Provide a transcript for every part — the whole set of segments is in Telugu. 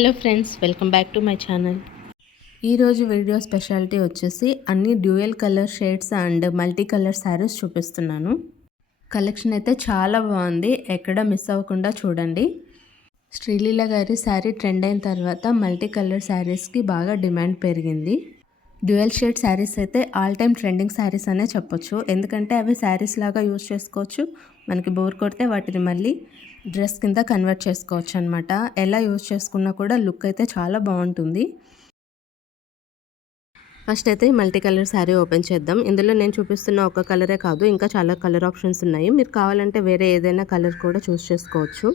Hello friends, welcome back to my channel. ఈరోజు వీడియో స్పెషాలిటీ వచ్చేసి అన్ని dual colour shades and multi colour saris చూపిస్తున్నాను. కలెక్షన్ అయితే చాలా బాగుంది, ఎక్కడ మిస్ అవ్వకుండా చూడండి. శ్రీలీల గారి శారీ ట్రెండ్ అయిన తర్వాత మల్టీ కలర్ శారీస్కి బాగా డిమాండ్ పెరిగింది. డ్యూయల్ షేడ్ శారీస్ అయితే ఆల్ టైమ్ ట్రెండింగ్ శారీస్ అనే చెప్పొచ్చు. ఎందుకంటే అవి శారీస్ లాగా యూజ్ చేసుకోవచ్చు, మనకి బోర్ కొడితే వాటిని మళ్ళీ డ్రెస్ కింద కన్వర్ట్ చేసుకోవచ్చు అనమాట. ఎలా యూజ్ చేసుకున్నా కూడా లుక్ అయితే చాలా బాగుంటుంది. ఫస్ట్ అయితే మల్టీ కలర్ శారీ ఓపెన్ చేద్దాం. ఇందులో నేను చూపిస్తున్న ఒక కలరే కాదు, ఇంకా చాలా కలర్ ఆప్షన్స్ ఉన్నాయి. మీరు కావాలంటే వేరే ఏదైనా కలర్ కూడా చూస్ చేసుకోవచ్చు.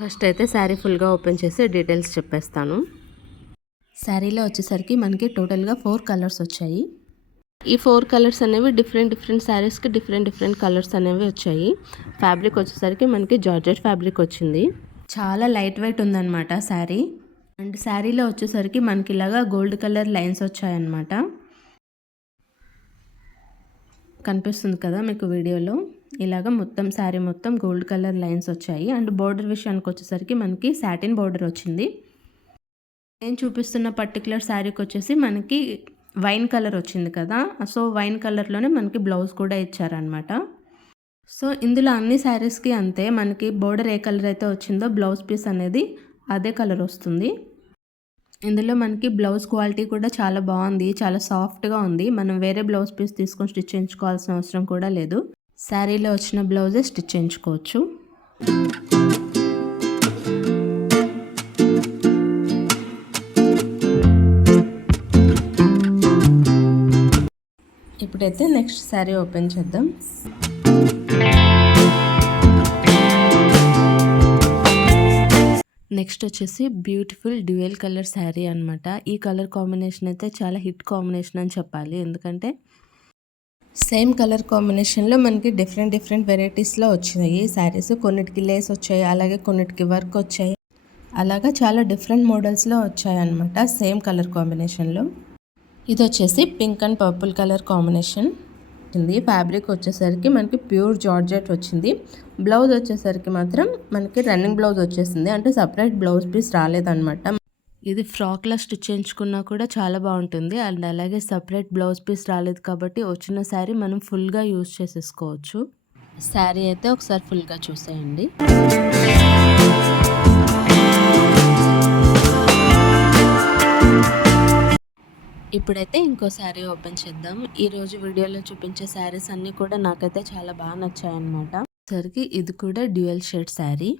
ఫస్ట్ అయితే శారీ ఫుల్గా ఓపెన్ చేసి డీటెయిల్స్ చెప్పేస్తాను. శారీలో వచ్చేసరికి మనకి టోటల్గా 4 కలర్స్ వచ్చాయి. ఈ 4 కలర్స్ అనేవి డిఫరెంట్ శారీస్కి డిఫరెంట్ కలర్స్ అనేవి వచ్చాయి. ఫ్యాబ్రిక్ వచ్చేసరికి మనకి జార్జెట్ ఫ్యాబ్రిక్ వచ్చింది. చాలా లైట్ వెయిట్ ఉందన్నమాట శారీ. అండ్ శారీలో వచ్చేసరికి మనకి ఇలాగా గోల్డ్ కలర్ లైన్స్ వచ్చాయన్నమాట. కనిపిస్తుంది కదా మీకు వీడియోలో, ఇలాగ మొత్తం శారీ మొత్తం గోల్డ్ కలర్ లైన్స్ వచ్చాయి. అండ్ బోర్డర్ విషయానికి వచ్చేసరికి మనకి సాటిన్ బోర్డర్ వచ్చింది. నేను చూపిస్తున్న పర్టికులర్ శారీకి వచ్చేసి మనకి వైన్ కలర్ వచ్చింది కదా, సో వైన్ కలర్లోనే మనకి బ్లౌజ్ కూడా ఇచ్చారనమాట. సో ఇందులో అన్ని శారీస్కి అంతే, మనకి బోర్డర్ ఏ కలర్ అయితే వచ్చిందో బ్లౌజ్ పీస్ అనేది అదే కలర్ వస్తుంది. ఇందులో మనకి బ్లౌజ్ క్వాలిటీ కూడా చాలా బాగుంది, చాలా సాఫ్ట్గా ఉంది. మనం వేరే బ్లౌజ్ పీస్ తీసుకొని స్టిచ్ చేయించుకోవాల్సిన అవసరం కూడా లేదు. శారీలో వచ్చిన బ్లౌజే స్టిచ్ చేయించుకోవచ్చు. ఇప్పుడైతే నెక్స్ట్ శారీ ఓపెన్ చేద్దాం. నెక్స్ట్ వచ్చేసి బ్యూటిఫుల్ డ్యూయల్ కలర్ శారీ అనమాట. ఈ కలర్ కాంబినేషన్ అయితే చాలా హిట్ కాంబినేషన్ అని చెప్పాలి. ఎందుకంటే సేమ్ కలర్ కాంబినేషన్లో మనకి డిఫరెంట్ వెరైటీస్లో వచ్చినాయి శారీస్. కొన్నిటికి లేస్ వచ్చాయి, అలాగే కొన్నిటికి వర్క్ వచ్చాయి, అలాగా చాలా డిఫరెంట్ మోడల్స్లో వచ్చాయి అనమాట సేమ్ కలర్ కాంబినేషన్లో. ఇది వచ్చేసి pink and purple colour combination ఉంది. ఫ్యాబ్రిక్ వచ్చేసరికి మనకి ప్యూర్ జార్జెట్ వచ్చింది. బ్లౌజ్ వచ్చేసరికి మాత్రం మనకి రన్నింగ్ బ్లౌజ్ వచ్చేసింది, అంటే సపరేట్ బ్లౌజ్ పీస్ రాలేదన్నమాట. ఇది ఫ్రాక్లా స్టిచ్ చేయించుకున్నా కూడా చాలా బాగుంటుంది. అండ్ అలాగే సపరేట్ బ్లౌజ్ పీస్ రాలేదు కాబట్టి వచ్చిన శారీ మనం ఫుల్గా యూజ్ చేసేసుకోవచ్చు. శారీ అయితే ఒకసారి ఫుల్గా చూసేయండి. ఇప్పుడైతే ఇంకో శారీ ఓపెన్ చేద్దాం. ఈరోజు వీడియోలో చూపించే శారీస్ అన్నీ కూడా నాకైతే చాలా బాగా నచ్చాయన్నమాట. సరికి ఇది కూడా dual shade sari.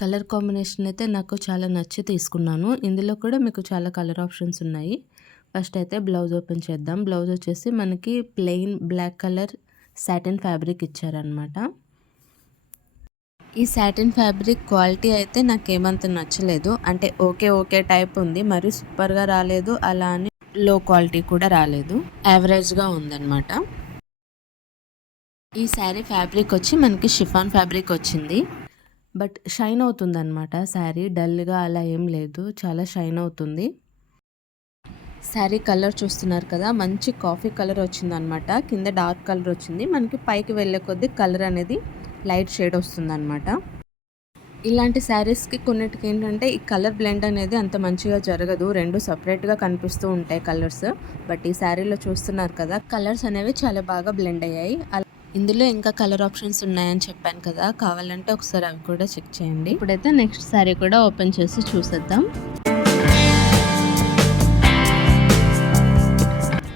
Colour combination అయితే నాకు చాలా నచ్చి తీసుకున్నాను. ఇందులో కూడా మీకు చాలా కలర్ ఆప్షన్స్ ఉన్నాయి. ఫస్ట్ అయితే బ్లౌజ్ ఓపెన్ చేద్దాం. బ్లౌజ్ వచ్చేసి మనకి plain black colour satin fabric ఇచ్చారనమాట. ఈ సాటిన్ ఫ్యాబ్రిక్ క్వాలిటీ అయితే నాకేమంత నచ్చలేదు. అంటే ఓకే టైప్ ఉంది, మరి సూపర్గా రాలేదు, అలా అని లో క్వాలిటీ కూడా రాలేదు, యావరేజ్గా ఉందన్నమాట. ఈ శారీ ఫ్యాబ్రిక్ వచ్చి మనకి షిఫాన్ ఫ్యాబ్రిక్ వచ్చింది. బట్ షైన్ అవుతుంది అనమాట శారీ, డల్గా అలా ఏం లేదు, చాలా షైన్ అవుతుంది. శారీ కలర్ చూస్తున్నారు కదా, మంచి కాఫీ కలర్ వచ్చిందనమాట. కింద డార్క్ కలర్ వచ్చింది, మనకి పైకి వెళ్ళే కొద్దీ కలర్ అనేది లైట్ షేడ్ వస్తుందన్నమాట. ఇలాంటి శారీస్కి కొన్నిటికి ఏంటంటే ఈ కలర్ బ్లెండ్ అనేది అంత మంచిగా జరగదు, రెండు సపరేట్గా కనిపిస్తూ ఉంటాయి కలర్స్. బట్ ఈ శారీలో చూస్తున్నారు కదా, కలర్స్ అనేవి చాలా బాగా బ్లెండ్ అయ్యాయి. ఇందులో ఇంకా కలర్ ఆప్షన్స్ ఉన్నాయని చెప్పాను కదా, కావాలంటే ఒకసారి అవి కూడా చెక్ చేయండి. ఇప్పుడైతే నెక్స్ట్ శారీ కూడా ఓపెన్ చేసి చూసేద్దాం.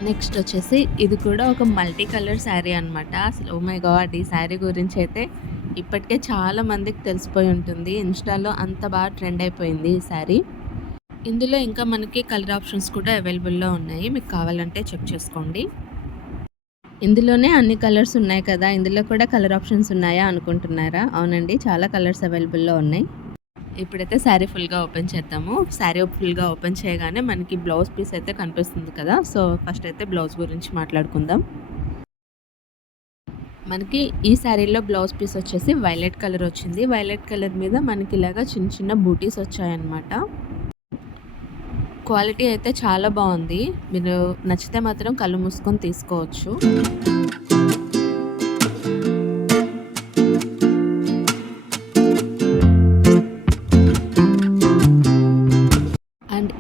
నెక్స్ట్ వచ్చేసి ఇది కూడా ఒక మల్టీ కలర్ శారీ అనమాట. అసలు ఓ మై గాడ్, ఈ శారీ గురించి అయితే ఇప్పటికే చాలా మందికి తెలిసిపోయి ఉంటుంది. ఇన్స్టాలో అంత బాగా ట్రెండ్ అయిపోయింది ఈ శారీ. ఇందులో ఇంకా మనకి కలర్ ఆప్షన్స్ కూడా అవైలబుల్లో ఉన్నాయి, మీకు కావాలంటే చెక్ చేసుకోండి. ఇందులోనే అన్ని కలర్స్ ఉన్నాయి కదా, ఇందులో కూడా కలర్ ఆప్షన్స్ ఉన్నాయా అనుకుంటున్నారా? అవునండి, చాలా కలర్స్ అవైలబుల్లో ఉన్నాయి. ఇప్పుడైతే శారీ ఫుల్గా ఓపెన్ చేద్దాము. శారీ ఫుల్గా ఓపెన్ చేయగానే మనకి బ్లౌజ్ పీస్ అయితే కనిపిస్తుంది కదా, సో ఫస్ట్ అయితే బ్లౌజ్ గురించి మాట్లాడుకుందాం. మనకి ఈ శారీలో బ్లౌజ్ పీస్ వచ్చేసి వైలెట్ కలర్ వచ్చింది. వైలెట్ కలర్ మీద మనకి ఇలాగా చిన్న బూటీస్ వచ్చాయన్నమాట. క్వాలిటీ అయితే చాలా బాగుంది, మీరు నచ్చితే మాత్రం కళ్ళు మూసుకొని తీసుకోవచ్చు.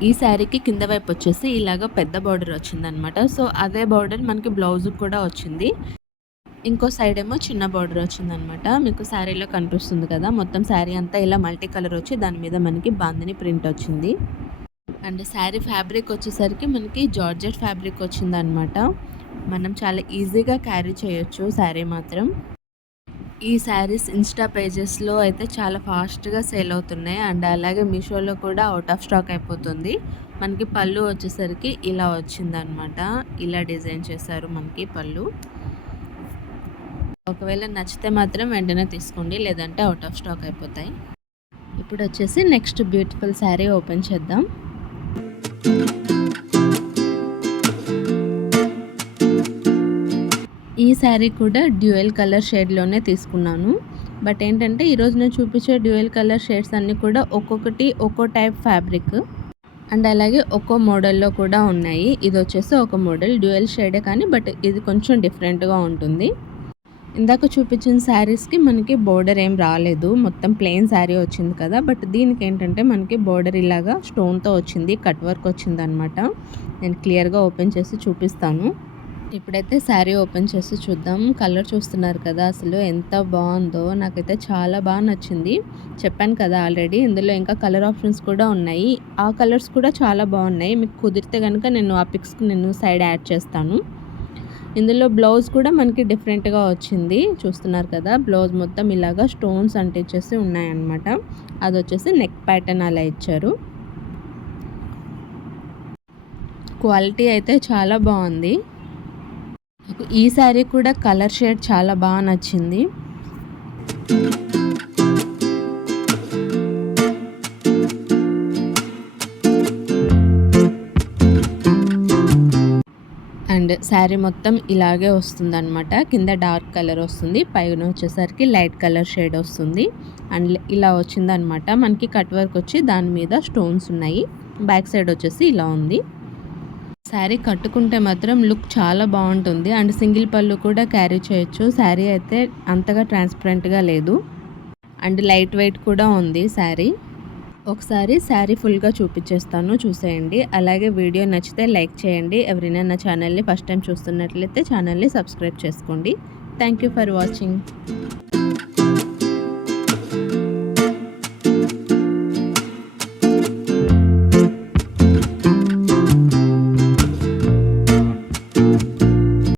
ఈ శారీకి కింద వైపు వచ్చేసి ఇలాగ పెద్ద బార్డర్ వచ్చిందనమాట. సో అదే బార్డర్ మనకి బ్లౌజ్కి కూడా వచ్చింది. ఇంకో సైడ్ ఏమో చిన్న బార్డర్ వచ్చిందనమాట. మీకు శారీలో కనిపిస్తుంది కదా, మొత్తం శారీ అంతా ఇలా మల్టీ కలర్ వచ్చి దాని మీద మనకి బాందిని ప్రింట్ వచ్చింది. అండ్ శారీ ఫ్యాబ్రిక్ వచ్చేసరికి మనకి జార్జెట్ ఫ్యాబ్రిక్ వచ్చిందనమాట. మనం చాలా ఈజీగా క్యారీ చేయొచ్చు శారీ మాత్రం. ఈ శారీస్ ఇన్స్టా పేజెస్లో అయితే చాలా ఫాస్ట్గా సేల్ అవుతున్నాయి. అండ్ అలాగే మీషోలో కూడా అవుట్ ఆఫ్ స్టాక్ అయిపోతుంది. మనకి పళ్ళు వచ్చేసరికి ఇలా వచ్చిందనమాట. ఇలా డిజైన్ చేశారు మనకి పళ్ళు. ఒకవేళ నచ్చితే మాత్రం వెంటనే తీసుకోండి, లేదంటే అవుట్ ఆఫ్ స్టాక్ అయిపోతాయి. ఇప్పుడు వచ్చేసి నెక్స్ట్ బ్యూటిఫుల్ శారీ ఓపెన్ చేద్దాం. ఈ శారీ కూడా డ్యూయల్ కలర్ షేడ్లోనే తీసుకున్నాను. బట్ ఏంటంటే ఈరోజు నేను చూపించే డ్యూయల్ కలర్ షేడ్స్ అన్నీ కూడా ఒక్కొక్కటి ఒక్కో టైప్ ఫ్యాబ్రిక్ అండ్ అలాగే ఒక్కో మోడల్లో కూడా ఉన్నాయి. ఇది వచ్చేసి ఒక మోడల్ డ్యూయల్ షేడే కానీ బట్ ఇది కొంచెం డిఫరెంట్గా ఉంటుంది. ఇందాక చూపించిన శారీస్కి మనకి బోర్డర్ ఏం రాలేదు, మొత్తం ప్లెయిన్ శారీ వచ్చింది కదా. బట్ దీనికి ఏంటంటే మనకి బోర్డర్ ఇలాగా స్టోన్తో వచ్చింది, కట్ వర్క్ వచ్చింది అనమాట. నేను క్లియర్గా ఓపెన్ చేసి చూపిస్తాను. ఇప్పుడైతే శారీ ఓపెన్ చేసి చూద్దాం. కలర్ చూస్తున్నారు కదా, అసలు ఎంత బాగుందో, నాకైతే చాలా బాగా నచ్చింది. చెప్పాను కదా ఆల్రెడీ, ఇందులో ఇంకా కలర్ ఆప్షన్స్ కూడా ఉన్నాయి. ఆ కలర్స్ కూడా చాలా బాగున్నాయి. మీకు కుదిరితే కనుక నేను ఆ పిక్స్కి నేను సైడ్ యాడ్ చేస్తాను. ఇందులో బ్లౌజ్ కూడా మనకి డిఫరెంట్గా వచ్చింది. చూస్తున్నారు కదా, బ్లౌజ్ మొత్తం ఇలాగా స్టోన్స్ అంటించేసి ఉన్నాయన్నమాట. అది వచ్చేసి నెక్ ప్యాటర్న్ అలా ఇచ్చారు. క్వాలిటీ అయితే చాలా బాగుంది. ఈ శారీ కూడా కలర్ షేడ్ చాలా బాగా నచ్చింది. అండ్ శారీ మొత్తం ఇలాగే వస్తుంది అనమాట. కింద డార్క్ కలర్ వస్తుంది, పైన వచ్చేసరికి లైట్ కలర్ షేడ్ వస్తుంది. అండ్ ఇలా వచ్చిందనమాట. మనకి కట్ వర్క్ వచ్చి దాని మీద స్టోన్స్ ఉన్నాయి. బ్యాక్ సైడ్ వచ్చేసి ఇలా ఉంది. శారీ కట్టుకుంటే మాత్రం లుక్ చాలా బాగుంటుంది. అండ్ సింగిల్ పళ్ళు కూడా క్యారీ చేయొచ్చు. శారీ అయితే అంతగా ట్రాన్స్పరెంట్గా లేదు అండ్ లైట్ వెయిట్ కూడా ఉంది శారీ. ఒకసారి శారీ ఫుల్గా చూపించేస్తాను, చూసేయండి. అలాగే వీడియో నచ్చితే లైక్ చేయండి. ఎవరైనా నా ఛానల్ని ఫస్ట్ టైం చూస్తున్నట్లయితే ఛానల్ని సబ్స్క్రైబ్ చేసుకోండి. Thank you for watching.